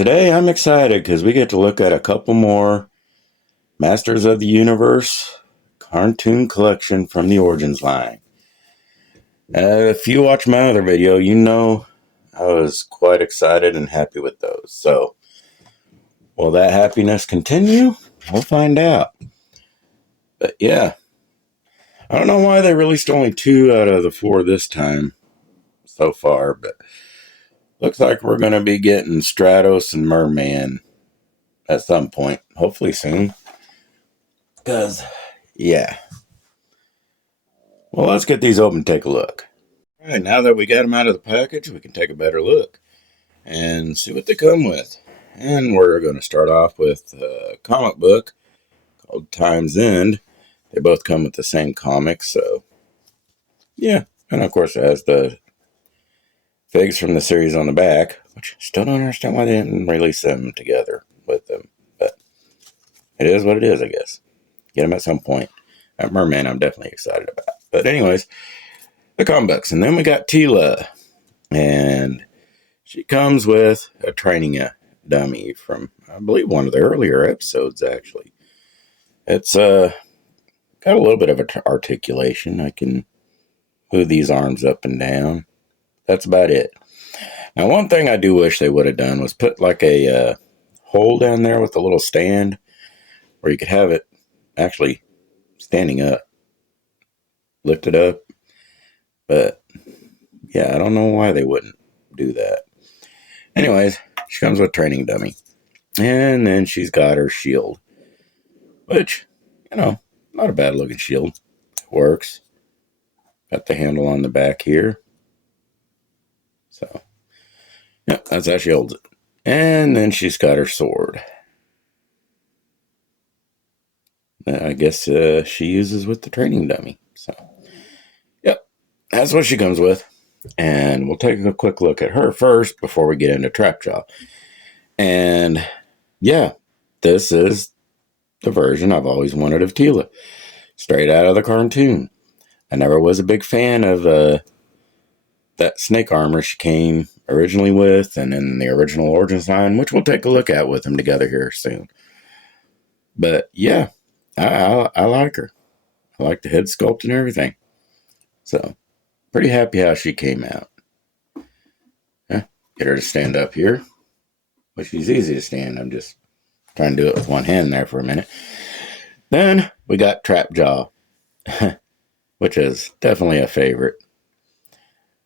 Today I'm excited because we get to look at a couple more Masters of the Universe cartoon collection from the Origins line. If you watch my other video, you know I was quite excited and happy with those. So, will that happiness continue? We'll find out. But yeah, I don't know why they released only 2 out of the 4 this time so far, but looks like we're going to be getting Stratos and Merman at some point, hopefully soon. Because, yeah. Well, let's get these open and take a look. All right, now that we got them out of the package, we can take a better look and see what they come with. And we're going to start off with a comic book called Time's End. They both come with the same comic, so yeah. And of course, it has the figs from the series on the back, which I still don't understand why they didn't release them together with them. But it is what it is, I guess. Get them at some point. At Merman, I'm definitely excited about. But anyways, the comic books. And then we got Teela. And she comes with a training dummy from, I believe, one of the earlier episodes, actually. It's got a little bit of articulation. I can move these arms up and down. That's about it. Now, one thing I do wish they would have done was put like a hole down there with a little stand where you could have it actually standing up, lifted up. But yeah, I don't know why they wouldn't do that. Anyways, she comes with training dummy. And then she's got her shield, which, not a bad looking shield. It works. Got the handle on the back here. So, yeah, that's how she holds it. And then she's got her sword. I guess she uses with the training dummy. So, yep, that's what she comes with. And we'll take a quick look at her first before we get into Trapjaw. And yeah, this is the version I've always wanted of Teela. Straight out of the cartoon. I never was a big fan of that snake armor she came originally with, and in the original Origins line, which we'll take a look at with them together here soon. But yeah, I like her. I like the head sculpt and everything. So, pretty happy how she came out. Yeah, get her to stand up here. Well, she's easy to stand. I'm just trying to do it with one hand there for a minute. Then we got Trapjaw, which is definitely a favorite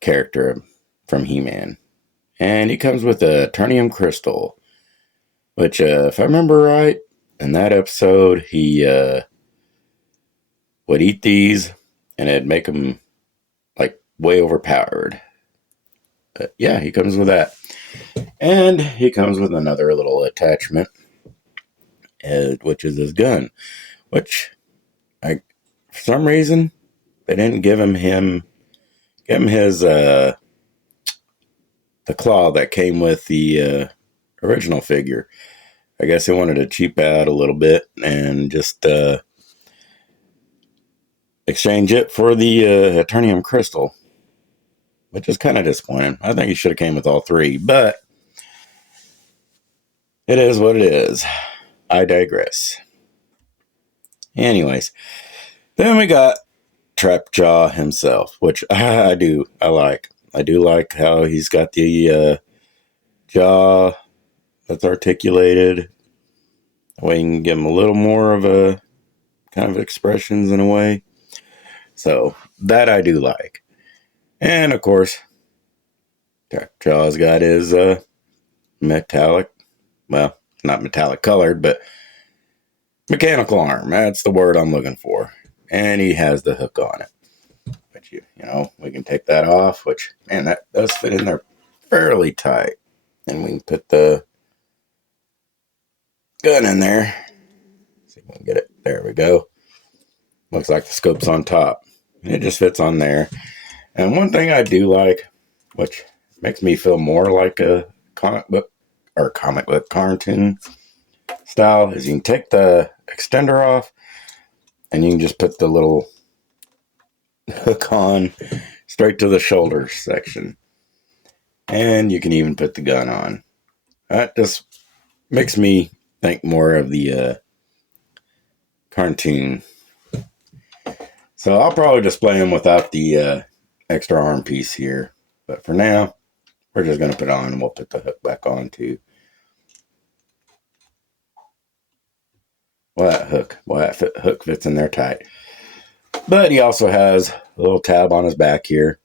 character from He-Man. And he comes with a Turnium crystal, which, if I remember right, in that episode, he would eat these, and it'd make him, like, way overpowered. But yeah, he comes with that. And he comes with another little attachment, which is his gun, which, for some reason, they didn't give him his, the claw that came with the original figure. I guess they wanted to cheap out a little bit and just exchange it for the Eternium crystal, which is kind of disappointing. I think he should have came with all 3, but it is what it is. I digress. Anyways, then we got Trapjaw himself, which I like. I do like how he's got the jaw that's articulated. That way you can give him a little more of a kind of expressions in a way. So that I do like. And of course, Trapjaw's got his metallic, well, not metallic colored, but mechanical arm. That's the word I'm looking for. And he has the hook on it. But we can take that off, which, man, that does fit in there fairly tight. And we can put the gun in there. See if we can get it. There we go. Looks like the scope's on top. And it just fits on there. And one thing I do like, which makes me feel more like a comic book cartoon style, is you can take the extender off and you can just put the little hook on straight to the shoulder section. And you can even put the gun on. That just makes me think more of the cartoon. So I'll probably display them without the extra arm piece here. But for now, we're just going to put it on and we'll put the hook back on too. Well, that hook fits in there tight. But he also has a little tab on his back here.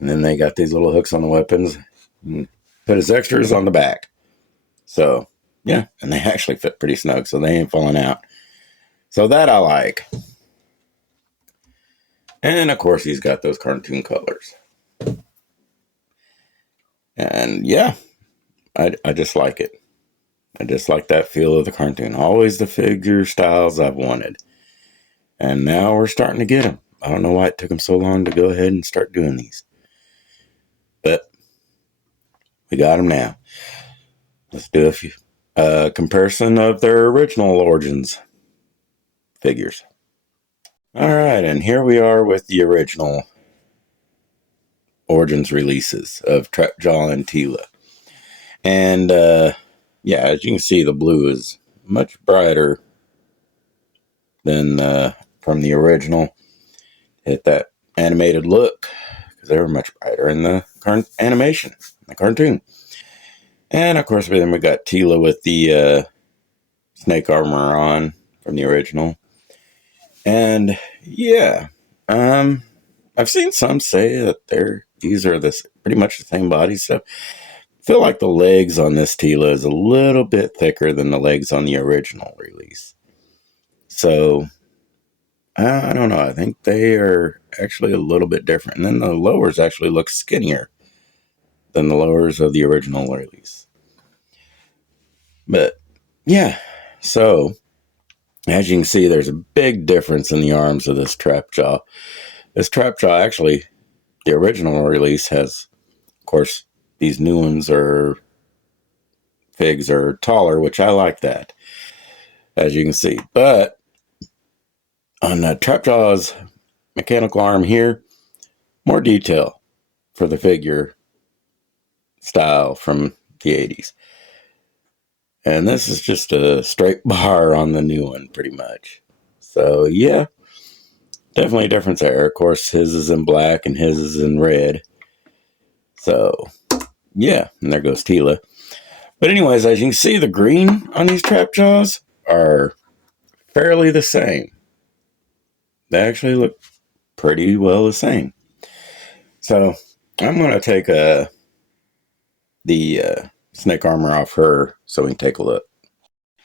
And then they got these little hooks on the weapons. And put his extras on the back. So, yeah. And they actually fit pretty snug, so they ain't falling out. So that I like. And, of course, he's got those cartoon colors. And, yeah. I just like it. I just like that feel of the cartoon. Always the figure styles I've wanted. And now we're starting to get them. I don't know why it took them so long to go ahead and start doing these. But we got them now. Let's do a comparison of their original Origins figures. Alright, and here we are with the original Origins releases of Trapjaw and Teela. And, yeah, as you can see, the blue is much brighter than from the original. Hit that animated look, because they were much brighter in the current animation, the cartoon. And, of course, then we got Teela with the snake armor on from the original. And, yeah, I've seen some say that these are pretty much the same body stuff. I feel like the legs on this Teela is a little bit thicker than the legs on the original release. So, I don't know. I think they are actually a little bit different. And then the lowers actually look skinnier than the lowers of the original release. But, yeah. So, as you can see, there's a big difference in the arms of this Trapjaw. This Trapjaw, actually, the original release has, of course, these new ones figs are taller, which I like that, as you can see. But on Trapjaw's mechanical arm here, more detail for the figure style from the 80s. And this is just a straight bar on the new one, pretty much. So, yeah, definitely a difference there. Of course, his is in black and his is in red. So, yeah, and there goes Teela. But anyways, as you can see, the green on these Trapjaws are fairly the same. They actually look pretty well the same. So, I'm going to take the snake armor off her so we can take a look.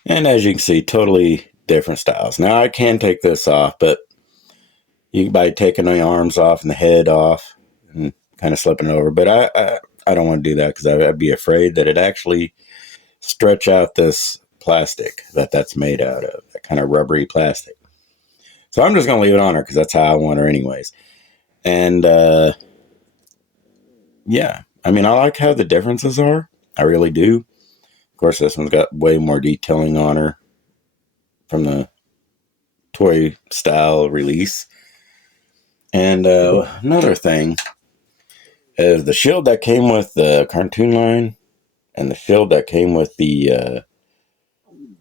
And as you can see, totally different styles. Now, I can take this off, but by taking the arms off and the head off and kind of slipping it over. But I don't want to do that because I'd be afraid that it actually stretch out this plastic that's made out of, that kind of rubbery plastic. So I'm just going to leave it on her because that's how I want her anyways. And, yeah, I mean, I like how the differences are. I really do. Of course, this one's got way more detailing on her from the toy style release. And another thing is the shield that came with the cartoon line and the shield that came with the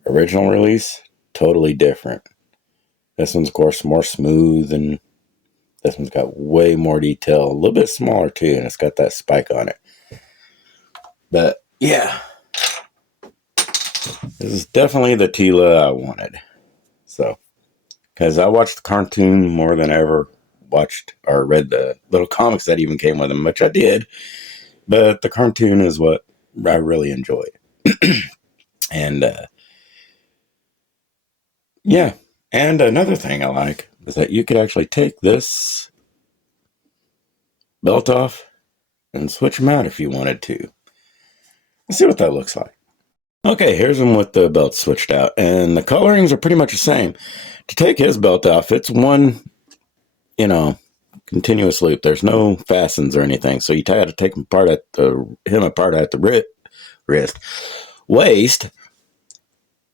original release, totally different. This one's, of course, more smooth, and this one's got way more detail. A little bit smaller, too, and it's got that spike on it. But, yeah. This is definitely the Teela I wanted. So, because I watched the cartoon more than I ever watched or read the little comics that even came with them, which I did. But the cartoon is what I really enjoyed. And, yeah. And another thing I like is that you could actually take this belt off and switch them out if you wanted to. Let's see what that looks like. Okay, here's him with the belt switched out. And the colorings are pretty much the same. To take his belt off, it's one, continuous loop. There's no fastens or anything. So you got to take him apart at the wrist, waist,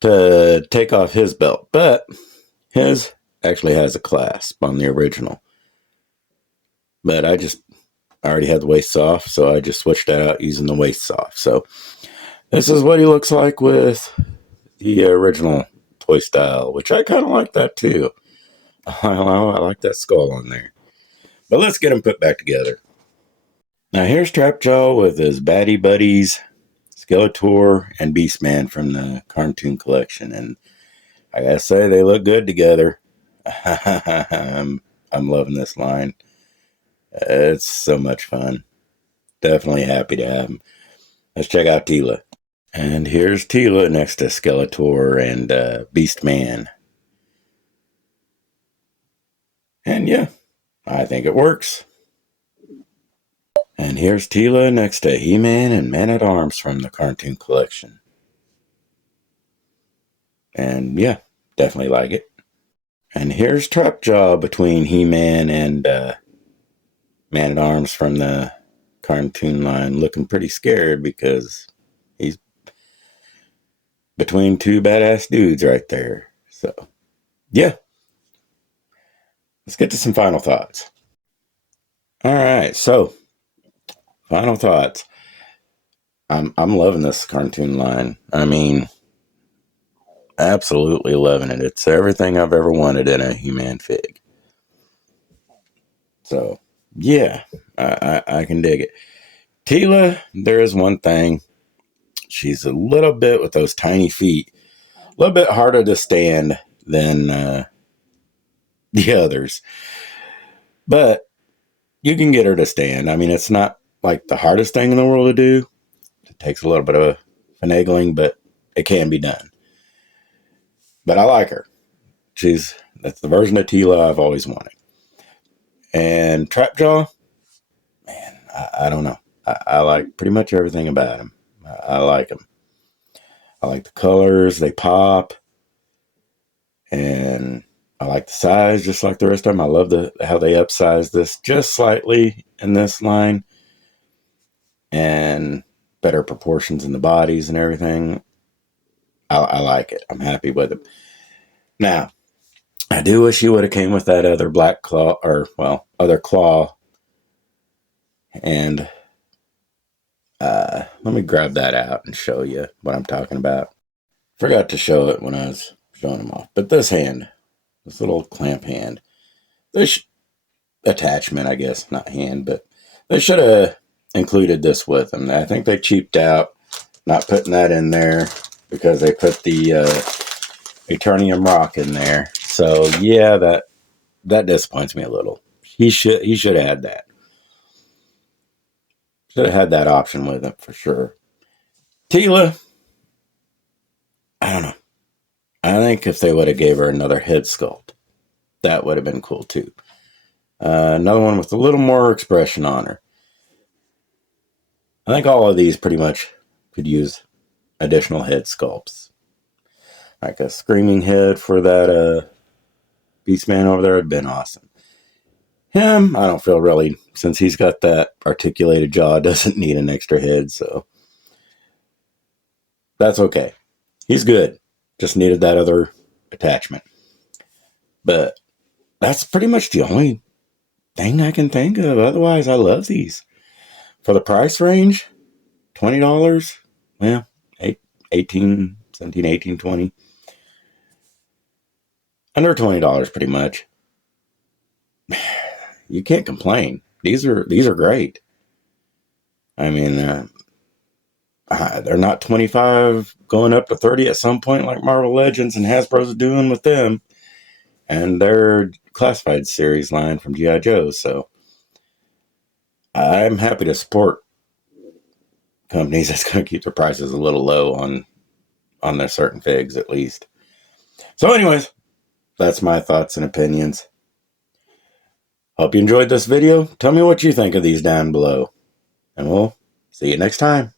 to take off his belt. But his actually has a clasp on the original. But I already had the waist off, so I just switched that out using the waist off. So This is what he looks like with the original toy style, which I kind of like that too. I like that skull on there. But let's get them put back together. Now here's Trapjaw with his baddie buddies, Skeletor and Beastman from the cartoon collection. And I gotta say, they look good together. I'm loving this line. It's so much fun. Definitely happy to have them. Let's check out Teela. And here's Teela next to Skeletor and Beastman. And yeah, I think it works. And here's Teela next to He-Man and Man-at-Arms from the cartoon collection. And yeah, definitely like it. And here's Trapjaw between He-Man and Man-at-Arms from the cartoon line, looking pretty scared because he's between two badass dudes right there. So, yeah. Let's get to some final thoughts. All right, so final thoughts. I'm loving this cartoon line. I mean, absolutely loving it. It's everything I've ever wanted in a He-Man fig. So, yeah, I can dig it. Teela, there is one thing. She's a little bit with those tiny feet, a little bit harder to stand than the others. But you can get her to stand. I mean, it's not like the hardest thing in the world to do. It takes a little bit of finagling, but it can be done. But I like her. That's the version of Teela I've always wanted. And Trapjaw, man, I don't know. I like pretty much everything about him. I like him. I like the colors. They pop. And I like the size just like the rest of them. I love how they upsize this just slightly in this line. And better proportions in the bodies and everything. I like it. I'm happy with it. Now, I do wish he would have came with that other black claw, other claw. And let me grab that out and show you what I'm talking about. Forgot to show it when I was showing him off. But this hand, this little clamp hand, this attachment, I guess, not hand, but they should have included this with them. I think they cheaped out not putting that in there because they put the Eternium Rock in there. So yeah, that disappoints me a little. He should have had that. Should have had that option with him for sure. Teela, I don't know. I think if they would have gave her another head sculpt, that would have been cool too. Another one with a little more expression on her. I think all of these pretty much could use additional head sculpts. Like a screaming head for that Beastman over there would have been awesome. Him, I don't feel really, since he's got that articulated jaw, doesn't need an extra head, so that's okay. He's good. Just needed that other attachment. But that's pretty much the only thing I can think of. Otherwise, I love these. For the price range, $20, well, 18, 17, 18, 20. Under $20 pretty much. You can't complain. These are great. I mean, they're not 25 going up to 30 at some point like Marvel Legends and Hasbro's doing with them. And their classified series line from G.I. Joe. So I'm happy to support companies that's going to keep their prices a little low on their certain figs at least. So anyways, that's my thoughts and opinions. Hope you enjoyed this video. Tell me what you think of these down below. And we'll see you next time.